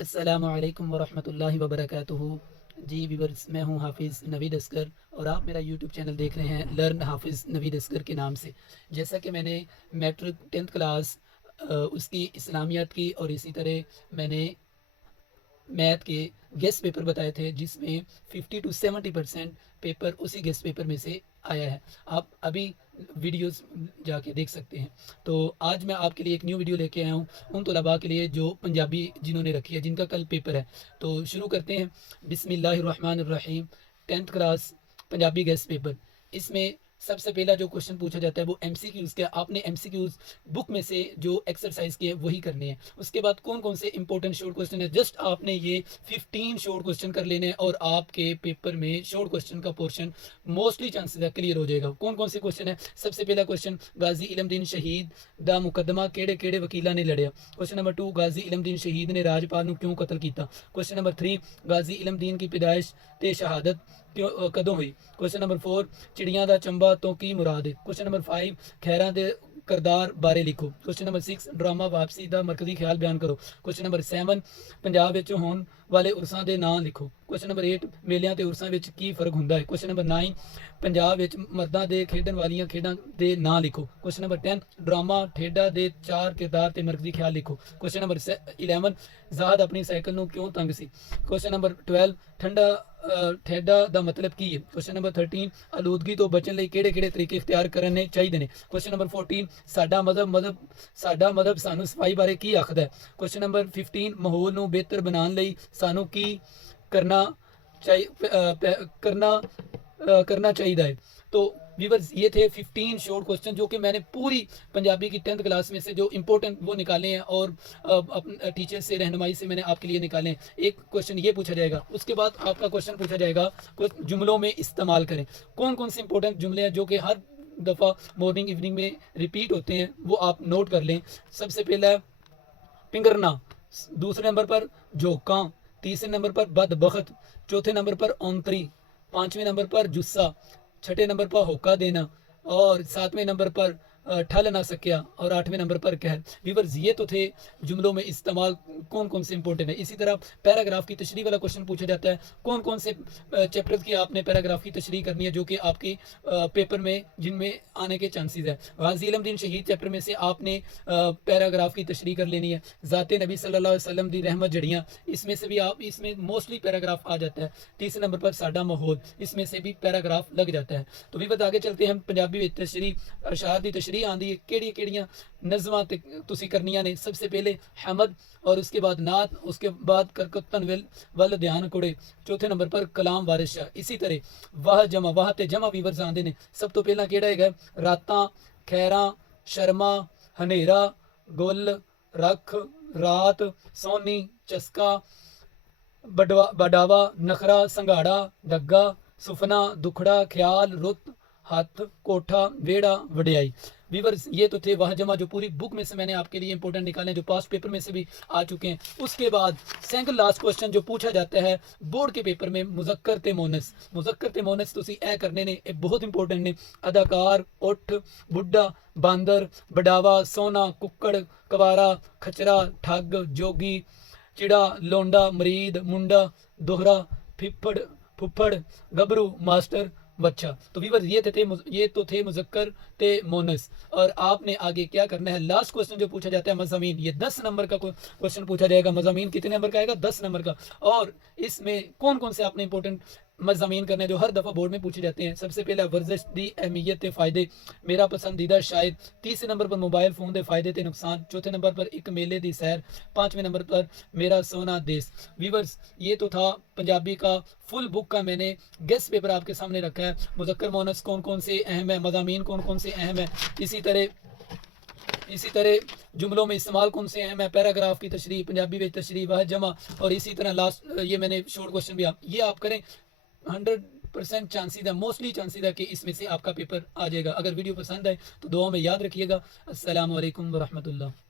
السلام علیکم ورحمۃ اللہ وبرکاتہ۔ جی ویورز، میں ہوں حافظ نوید اسکر اور آپ میرا یوٹیوب چینل دیکھ رہے ہیں لرن حافظ نوید اسکر کے نام سے۔ جیسا کہ میں نے میٹرک 10th کلاس اس کی اسلامیات کی اور اسی طرح میں نے میتھ کے گیسٹ پیپر بتائے تھے، جس میں 50 to 70% پیپر اسی گیسٹ پیپر میں سے آیا ہے۔ آپ ابھی ویڈیوز جا کے دیکھ سکتے ہیں۔ تو آج میں آپ کے لیے ایک نیو ویڈیو لے کے آیا ہوں ان طلباء کے لیے جو پنجابی جنہوں نے رکھی ہے، جن کا کل پیپر ہے۔ تو شروع کرتے ہیں۔ بسم اللہ الرحمن الرحیم۔ 10th class Punjabi guess paper, اس میں سب سے پہلا جو کوشچن پوچھا جاتا ہے وہ ایم سی کیوز کا۔ آپ نے ایم سی کیوز بک میں سے جو ایکسرسائز کیے وہی کرنے ہیں۔ اس کے بعد کون کون سے امپورٹنٹ شارٹ کوشچن ہے، جسٹ آپ نے یہ 15 شارٹ کوشچن کر لینے اور آپ کے پیپر میں شارٹ کوشچن کا پورشن موسٹلی چانسز ہے کلیئر ہو جائے گا۔ کون کون سے کوشچن ہے؟ سب سے پہلا کوشچن، غازی علم دین شہید دا مقدمہ کیڑے کیڑے وکیلاں نے لڑیا۔ کوشچن نمبر 2، غازی علم دین شہید نے راجپال نو کیوں قتل کیتا۔ کوشچن نمبر 3، غازی علم دین کی پیدائش تے شہادت کدوں ہوئی۔ کوشچن نمبر 4، چڑیاں دا چنبا تو کی مراد ہے۔ کوشچن نمبر 5، خیراں دے کردار بارے لکھو۔ کوشچن نمبر 6، ڈرامہ واپسی دا مرکزی خیال بیان کرو۔ کوشچن نمبر 7، پنجاب وچ ہون والے عرصاں دے نام لکھو۔ کوشچن نمبر 8، میلیاں تے عرصاں وچ کی فرق ہوندا ہے۔ کوشچن نمبر 9، پنجاب وچ مرداں دے کھیڈن والیاں کھیڈاں دے نام لکھو۔ کوشچن نمبر 10، ڈرامہ ٹھیڈا دے 4 کردار تے مرکزی خیال لکھو۔ کوشچن نمبر 11، زہد اپنی سائیکل نو کیوں تنگ سی۔ کوشچن نمبر 12، ٹھیڈا دا مطلب کی ہے۔ کوشچن نمبر 13، آلودگی تو بچن لئی کیڑے کیڑے طریقے اختیار کرنے چاہیے نے۔ کوشچن نمبر 14، ساڈا مذہب سانو صفائی بارے کی آخدا ہے۔ کوشچن نمبر 15، ماحول نو بہتر بنان لئی سانو کی کرنا چاہیے ہے۔ تو ویورز، یہ تھے 15 شارٹ کوسچن جو کہ میں نے پوری پنجابی کی 10th کلاس میں سے جو امپورٹنٹ وہ نکالے ہیں اور ٹیچر سے رہنمائی سے میں نے آپ کے لیے نکالے ہیں۔ ایک کوسچن یہ پوچھا جائے گا، اس کے بعد آپ کا کوسچن پوچھا جائے گا جملوں میں استعمال کریں۔ کون کون سے امپورٹنٹ جملے ہیں جو کہ ہر دفعہ مارننگ ایوننگ میں ریپیٹ ہوتے ہیں، وہ آپ نوٹ کر لیں۔ سب سے پہلا پنگرنا، دوسرے نمبر پر جھوکاں، تیسرے نمبر پر بدبخت، چوتھے نمبر پر اونتری، پانچویں نمبر پر جسہ، چھٹے نمبر پر ہوکا دینا اور ساتویں نمبر پر ٹھل نہ سکیا اور آٹھویں نمبر پر قہر۔ ویورز، یہ تو تھے جملوں میں استعمال کون کون سے امپورٹنٹ ہے۔ اسی طرح پیراگراف کی تشریح والا کوشچن پوچھا جاتا ہے، کون کون سے چیپٹر کی آپ نے پیراگراف کی تشریح کرنی ہے جو کہ آپ کی پیپر میں جن میں آنے کے چانسز ہے۔ غازی علم دین شہید چیپٹر میں سے آپ نے پیراگراف کی تشریح کر لینی ہے۔ ذات نبی صلی اللہ علیہ وسلم دی رحمت جڑیاں، اس میں سے بھی آپ اس میں موسٹلی پیراگراف آ جاتا ہے۔ تیسرے نمبر پر ساڈا ماحول، اس میں سے بھی پیراگراف لگ جاتا ہے۔ تو ویورز، آگے چلتے ہیں۔ پنجابی تشریح، اشعار دی تشریح آندی ہے، کیڑی کیڑیاں نظماں تسی کرنیاں نے۔ سب سے پہلے حمد اور اس کے بعد نعت، اس کے بعد کرکتن ول دھیان کڑے، چوتھے نمبر پر کلام وارث شاہ۔ اسی طرح واہ تے جمع ویورز آندے نے۔ سب تو پہلا کیڑا ہے گا؟ راتاں، خیراں، شرما، ہنیرا، گل، رکھ، رات، سونی، چسکا، بڈاوا، نخرا، سنگاڑا، ڈگا، سفنا، دکھڑا، خیال، رت، ہاتھ، کوٹھا، ویڑا، وڈیائی۔ ویورز، یہ تو تھے واہ جمع جو پوری بک میں سے میں نے آپ کے لیے امپورٹنٹ نکالے، جو پاسٹ پیپر میں سے بھی آ چکے ہیں۔ اس کے بعد سینکل لاسٹ کوسچن جو پوچھا جاتا ہے بورڈ کے پیپر میں، مذکر تے مونس۔ مذکر تے مونس تسی اے کرنے نے، اے بہت امپورٹنٹ نے۔ اداکار، اٹھ، بڈھا، باندر، بڈاوا، سونا، ککڑ، کوارا، کھچرا، ٹھگ، جوگی، چڑا، لونڈا، مرید، منڈا، دوہرا، پھپھڑ، گبرو، ماسٹر، بچہ۔ تو ویورز، یہ تو تھے مذکر تے مونس۔ اور آپ نے آگے کیا کرنا ہے، لاسٹ کوسچن جو پوچھا جاتا ہے مضامین، یہ 10 نمبر کا کوسچن پوچھا جائے گا۔ مضامین کتنے نمبر کا آئے گا؟ 10 نمبر کا۔ اور اس میں کون کون سے آپ نے امپورٹنٹ مضامین کرنے جو ہر دفعہ بورڈ میں پوچھے جاتے ہیں۔ سب سے پہلا ورزش دی اہمیت تے فائدے، میرا پسندیدہ شاعر، تیسرے نمبر پر موبائل فون دے فائدے تے نقصان، چوتھے نمبر پر ایک میلے دی سیر، پانچویں نمبر پر میرا سونا دیس۔ ویورز، یہ تو تھا پنجابی کا فل بک کا میں نے گیسٹ پیپر آپ کے سامنے رکھا ہے۔ مذکر مونس کون کون سے اہم ہے، مضامین کون کون سے اہم ہے، اسی طرح جملوں میں استعمال کون سے اہم ہے، پیراگراف کی تشریح، پنجابی میں تشریح، واحد جمع، اور اسی طرح لاسٹ یہ میں نے شارٹ کوسچن بھی یہ آپ کریں۔ 100% چانسز ہے، موسٹلی چانسز ہے کہ اس میں سے آپ کا پیپر آ جائے گا۔ اگر ویڈیو پسند آئے تو دعاؤں میں یاد رکھیے گا۔ السلام علیکم ورحمۃ اللہ۔